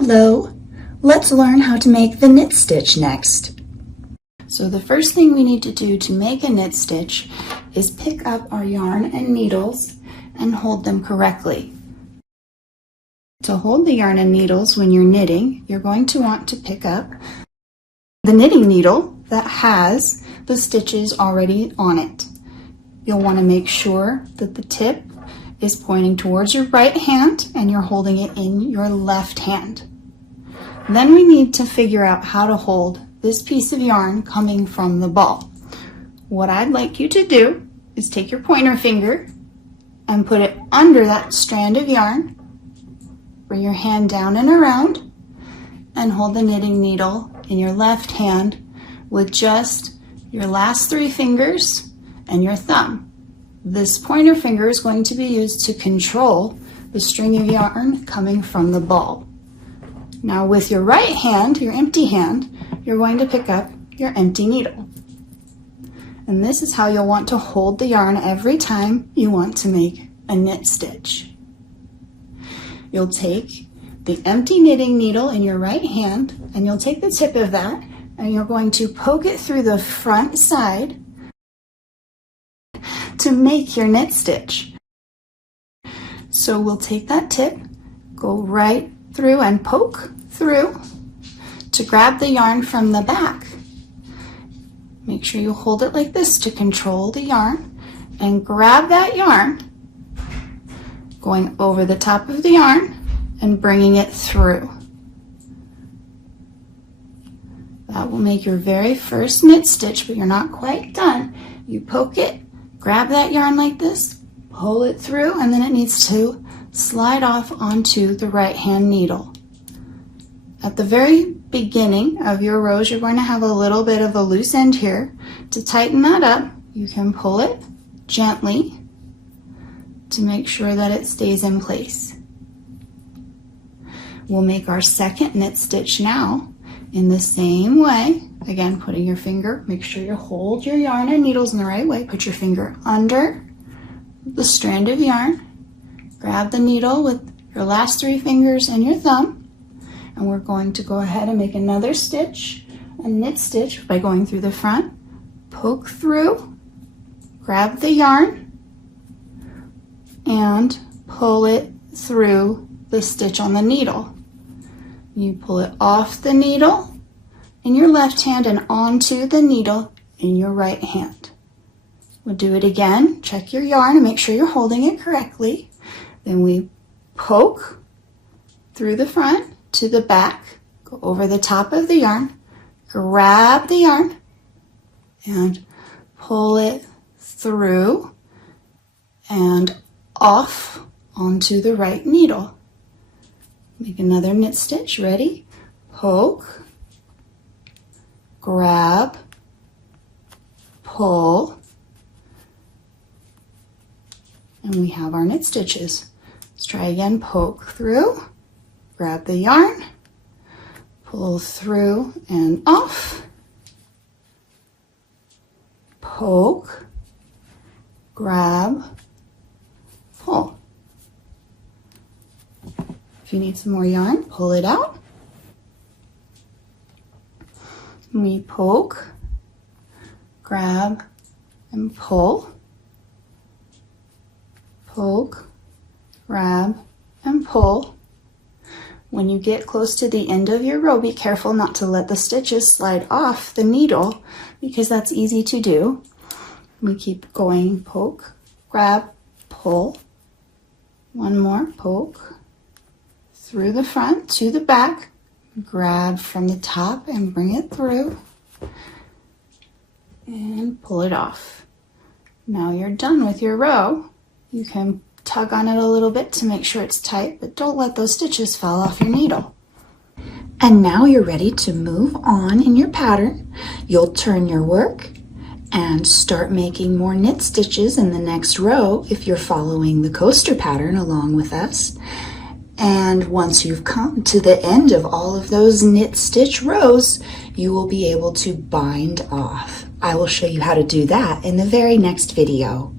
Hello! Let's learn how to make the knit stitch next. So the first thing we need to do to make a knit stitch is pick up our yarn and needles and hold them correctly. To hold the yarn and needles when you're knitting, you're going to want to pick up the knitting needle that has the stitches already on it. You'll want to make sure that the tip is pointing towards your right hand and you're holding it in your left hand. Then we need to figure out how to hold this piece of yarn coming from the ball. What I'd like you to do is take your pointer finger and put it under that strand of yarn, bring your hand down and around, and hold the knitting needle in your left hand with just your last 3 fingers and your thumb. This pointer finger is going to be used to control the string of yarn coming from the ball. Now with your right hand, your empty hand, you're going to pick up your empty needle. And this is how you'll want to hold the yarn every time you want to make a knit stitch. You'll take the empty knitting needle in your right hand and you'll take the tip of that and you're going to poke it through the front side to make your knit stitch. So we'll take that tip, go right through and poke through to grab the yarn from the back. Make sure you hold it like this to control the yarn and grab that yarn, going over the top of the yarn and bringing it through. That will make your very first knit stitch, but you're not quite done. You poke it, grab that yarn like this, pull it through, and then it needs to slide off onto the right hand needle. At the very beginning of your rows, you're going to have a little bit of a loose end here. To tighten that up, you can pull it gently to make sure that it stays in place. We'll make our second knit stitch now in the same way. Again, putting your finger, make sure you hold your yarn and needles in the right way. Put your finger under the strand of yarn. Grab the needle with your last 3 fingers and your thumb. And we're going to go ahead and make another stitch, a knit stitch, by going through the front, poke through, grab the yarn, and pull it through the stitch on the needle. You pull it off the needle in your left hand and onto the needle in your right hand. We'll do it again. Check your yarn and make sure you're holding it correctly. Then we poke through the front to the back, go over the top of the yarn, grab the yarn, and pull it through and off onto the right needle. Make another knit stitch. Ready? Poke, grab, pull, and we have our knit stitches. Let's try again. Poke through, grab the yarn, pull through and off, poke, grab, pull. If you need some more yarn, pull it out. We poke, grab, and pull. Poke, grab, and pull. When you get close to the end of your row, be careful not to let the stitches slide off the needle because that's easy to do. We keep going, poke, grab, pull. One more, poke, through the front to the back, grab from the top and bring it through and pull it off. Now you're done with your row. You can tug on it a little bit to make sure it's tight, but don't let those stitches fall off your needle. And now you're ready to move on in your pattern. You'll turn your work and start making more knit stitches in the next row if you're following the coaster pattern along with us. And once you've come to the end of all of those knit stitch rows, you will be able to bind off. I will show you how to do that in the very next video.